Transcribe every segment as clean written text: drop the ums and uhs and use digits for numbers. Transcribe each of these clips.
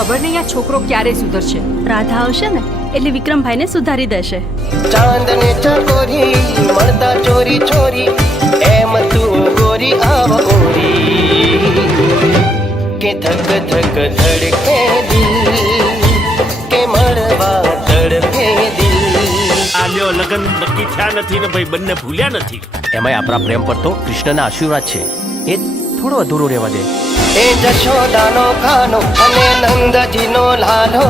ખબર નહીં આ છોકરો ક્યારે સુધરશે. રાધા આવશે ને એટલે વિક્રમભાઈને સુધારી દેશે. ચાંદને ચકોરી મળતા ચોરી ચોરી એમ તું ગોરી આવ ઓરી કે ધક ધક ધડકે દિલ કે મળવા તડપે દિલ. આલ્યો લગન નક્કી થયા નથી ને ભાઈ બંને ભૂલ્યા નથી. એમાંય આપણા પ્રેમ પર તો કૃષ્ણના આશીર્વાદ છે, એ થોડો અધૂરો રહેવા દે. એ જશોદાનો કાનો અને નંદજીનો લાલો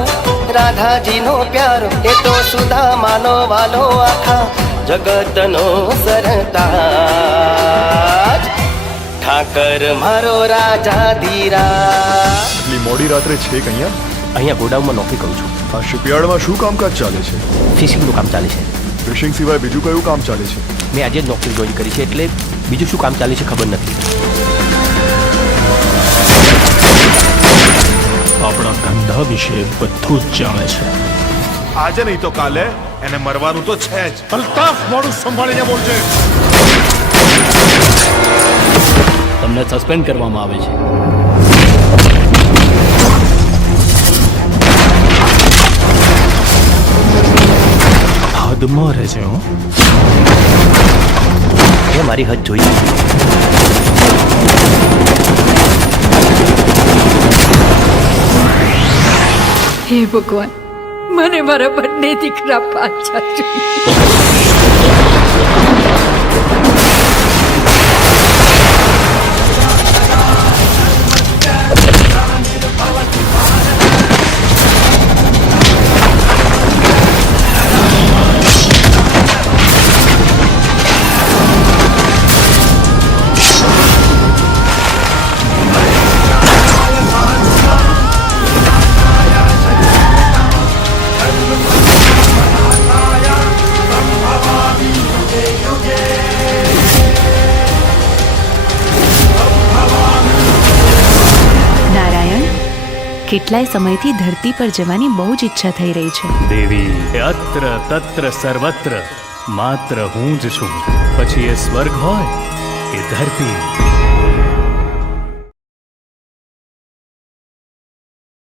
રાધાજીનો પ્યારો એ તો સુદામાનો વાલો આખા જગતનો સરતાજ ઠાકર મારો રાજા ધીરા. એટલી મોડી રાત્રે છે કે અહીંયા ગોડાઉનમાં નોકરી કરું છું. આ શિપયાર્ડમાં શું કામકાજ ચાલે છે? ફિશિંગનું કામ ચાલે છે. ફિશિંગ સિવાય બીજું કયું કામ ચાલે છે? મેં આજે જ નોકરી જોઈન કરી છે એટલે બીજું શું કામ ચાલે છે ખબર નથી. આપણા ધંધા વિશે બધું જ જાણે છે. આજે નહીં તો કાલે એને મરવાનું તો છે જ. અલ્તાફ, મોડું સંભાળીને બોલજે. તમને સસ્પેન્ડ કરવામાં આવે છે. હદમાં રહેશે. હો, એ મારી હદ જોઈ. હે ભગવાન, મને મારા બંને દીકરા પાછા જોઈએ. કેટલાય સમયથી ધરતી પર જવાની બહુ જ ઈચ્છા થઈ રહી છે. દેવી અત્ર તત્ર સર્વત્ર માત્ર હું જ છું. પછી એ સ્વર્ગ હોય કે ધરતી.